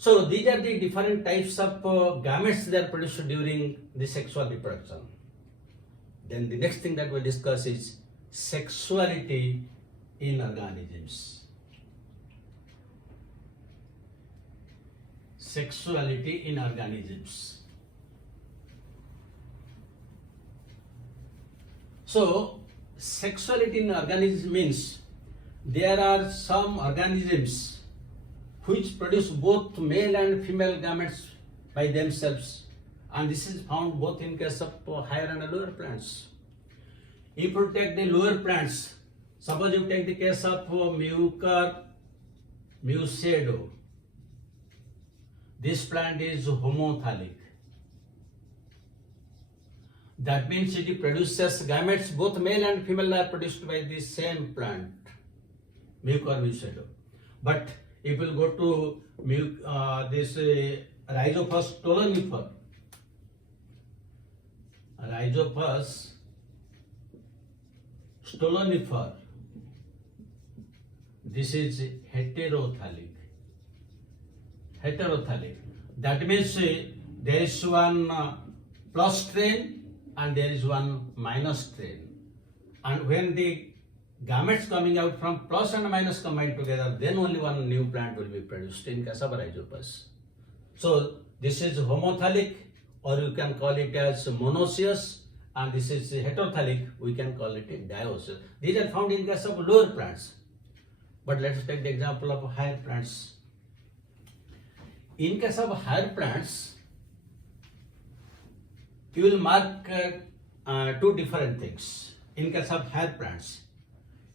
So these are the different types of gametes that are produced during the sexual reproduction. Then the next thing that we'll discuss is sexuality in organisms. Sexuality in organisms. So sexuality in organisms means there are some organisms which produce both male and female gametes by themselves, and this is found both in case of higher and lower plants. If you take the lower plants, suppose you take the case of Mucor mucedo, this plant is homothallic. That means it produces gametes, both male and female are produced by the same plant, Mucor mucedo. But if you go to this Rhizophus stolonifer, this is heterothallic. That means there is one plus strain and there is one minus strain. And when the gametes coming out from plus and minus combined together, then only one new plant will be produced in case of Rhizophus. So this is homothallic, or you can call it as monoecious, and this is heterothallic, we can call it dioecious. These are found in case of lower plants. But let us take the example of higher plants. In case of higher plants, you will mark two different things. In case of higher plants,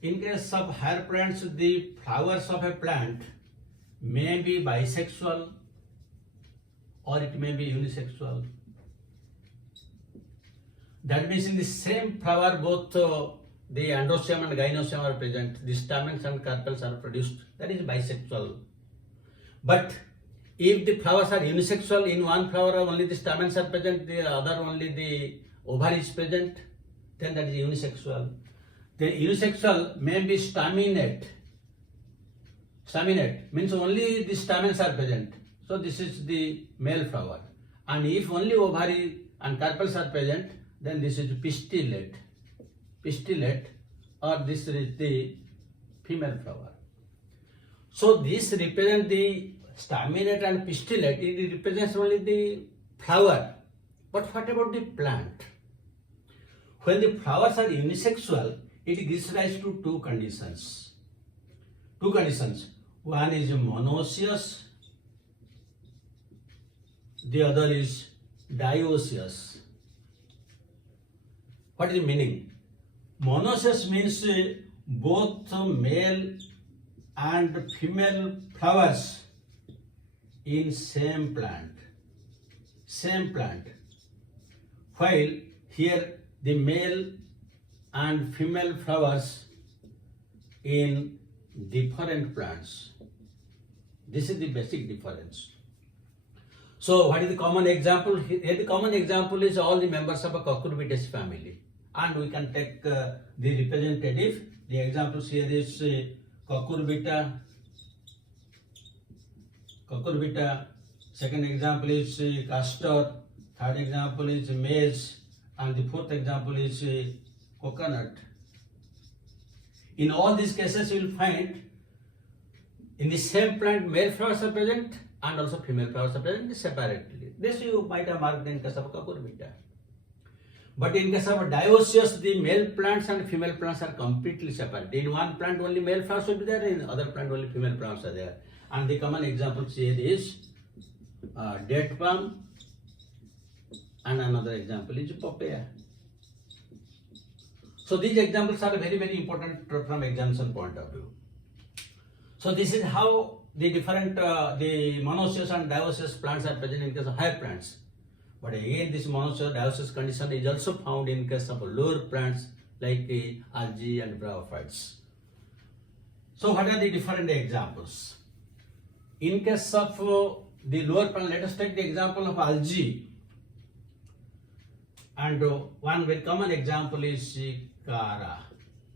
the flowers of a plant may be bisexual or it may be unisexual. That means in the same flower both the androecium and gynoecium are present, the stamens and carpels are produced, that is bisexual. But if the flowers are unisexual, in one flower only the stamens are present, the other only the ovary is present, then that is unisexual. The unisexual may be staminate. Staminate means only the stamens are present. So this is the male flower. And if only ovary and carpels are present, then this is pistillate. Or this is the female flower. So this represents the staminate and pistillate. It represents only the flower. But what about the plant? When the flowers are unisexual, it gives rise to two conditions. One is monoecious, the other is dioecious. What is the meaning? Monoecious means both male and female flowers in same plant. While here the male and female flowers in different plants. This is the basic difference. So what is the common example? Here the common example is all the members of a cucurbitaceae family. And we can take the representative. The examples here is cucurbita. Second example is castor. Third example is maize. And the fourth example is coconut. In all these cases, you will find in the same plant male flowers are present and also female flowers are present separately. This you might have marked in case of cucurbita. But in case of dioecious, the male plants and female plants are completely separate. In one plant only male flowers will be there, in other plant only female flowers are there. And the common examples here is date palm, and another example is papaya. So these examples are very, very important from examination point of view. So this is how the different the monoecious and dioecious plants are present in case of higher plants. But again, this monoecious dioecious condition is also found in case of lower plants like algae and bryophytes. So what are the different examples? In case of the lower plant, let us take the example of algae. And one very common example is Cara.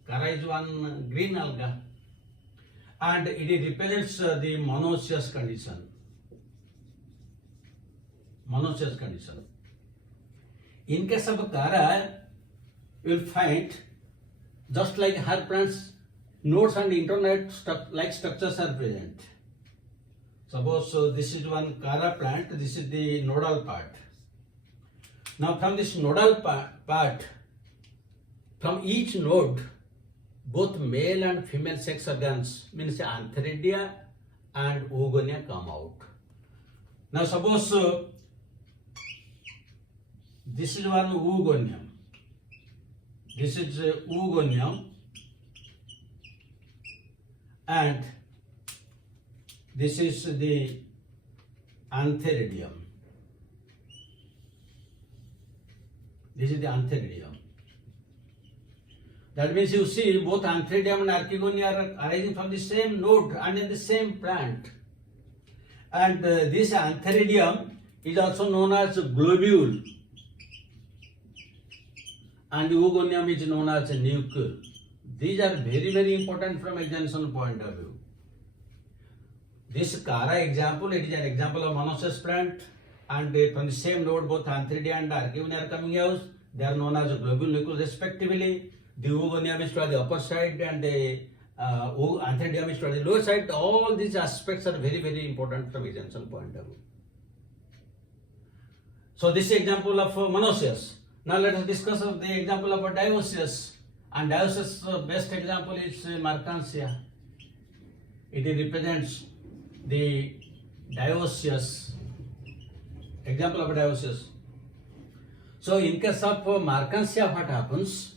Cara is one green alga, and it represents the monoecious condition. monoecious condition. In case of Kara, you will find just like her plants, nodes and internode like structures are present. Suppose this is one Kara plant, this is the nodal part. Now from this nodal part, from each node, both male and female sex organs, means antheridia and oogonia come out. Now suppose this is one oogonium. This is oogonium and this is the antheridium. This is the antheridium. That means you see both antheridium and archegonia are arising from the same node and in the same plant. And this antheridium is also known as globule. And oogonium is known as nucule. These are very, very important from examination point of view. This Kara example, it is an example of monoecious plant, and from the same node both antheridia and archegonia are coming out. They are known as globule nucule respectively. The oogonium is toward the upper side and the antheridium is toward the lower side. All these aspects are very, very important from examination point of view. So this is example of monoecious. Now let us discuss the example of a dioecious. And dioecious best example is Markansia. It represents the dioecious, example of a dioecious. So in case of Markansia, what happens?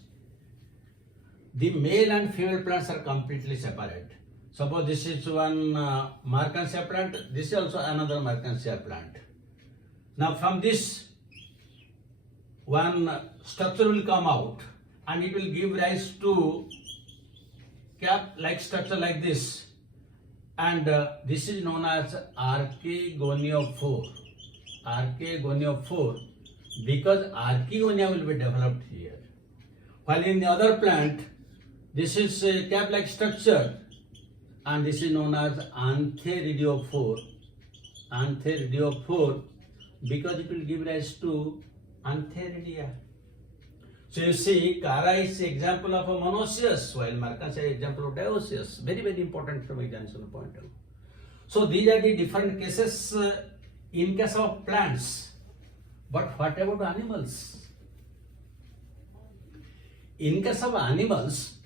The male and female plants are completely separate. Suppose this is one Markansia plant, this is also another Markansia plant. Now from this, one structure will come out and it will give rise to cap-like structure like this. And this is known as archegoniophore. Archegoniophore, because archegonia will be developed here. While in the other plant, this is a cap-like structure and this is known as antheridiophore. Antheridiophore, because it will give rise to antheridia. So you see, Kara is an example of a monoecious, while Markansia is an example of dioecious. Very, very important from examination point of view. So these are the different cases in case of plants. But what about animals? In case of animals,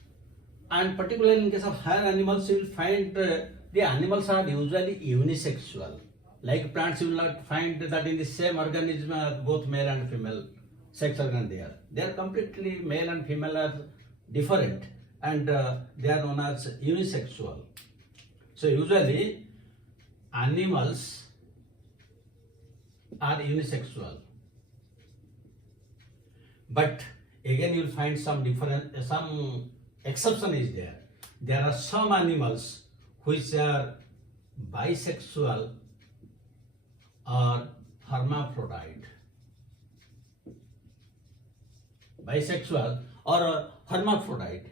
and particularly in case of higher animals, you will find the animals are usually unisexual. Like plants, you will not find that in the same organism both male and female sex organ there. They are completely male and female are different and they are known as unisexual. So usually animals are unisexual. But again you will find some exception is there. There are some animals which are bisexual or hermaphrodite. Bisexual or hermaphrodite.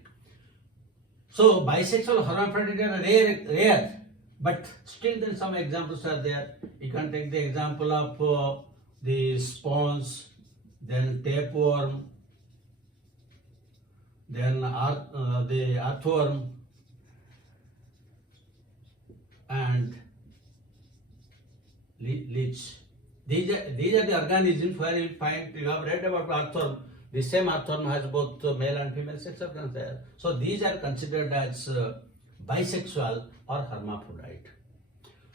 So bisexual hermaphrodite are rare, but still then some examples are there. You can take the example of the sponge, then tapeworm, then the earthworm, and leech. These are the organisms where you have read about earthworm. The same earthworm has both male and female sex organs there. So these are considered as bisexual or hermaphrodite.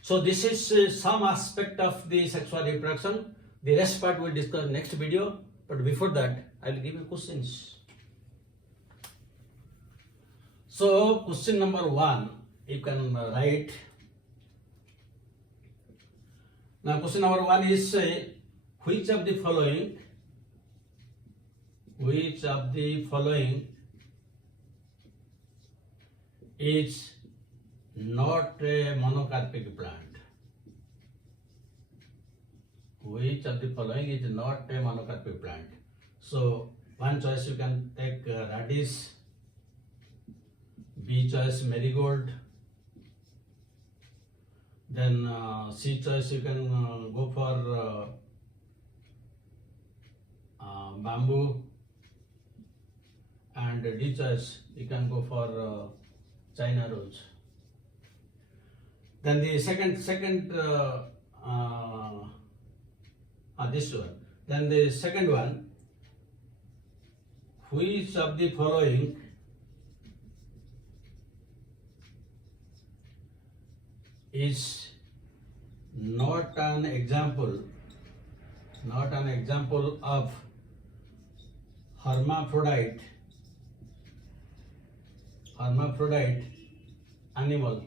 So this is some aspect of the sexual reproduction. The rest part we'll discuss next video. But before that, I will give you questions. So question number 1, you can write. Now question number 1 is which of the following is not a monocarpic plant? Which of the following is not a monocarpic plant? So one choice you can take radish, B choice marigold, then C choice you can go for bamboo, and D choice you can go for China rose. Then the second this one. Then the second one, which of the following is not an example of hermaphrodite animal?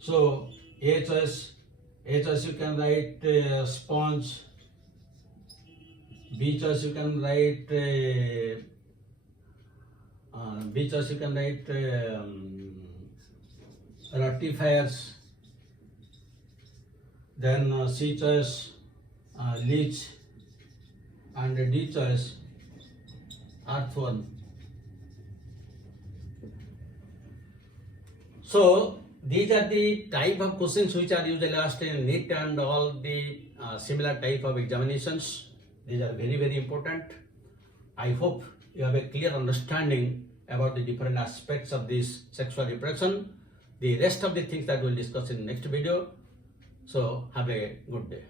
So A choice you can write sponge, B choice you can write rectifiers, then C choice leech, and D choice earthworm. So these are the type of questions which are usually asked in NEET and all the similar type of examinations. These are very, very important. I hope you have a clear understanding about the different aspects of this sexual reproduction. The rest of the things that we'll discuss in the next video. So have a good day.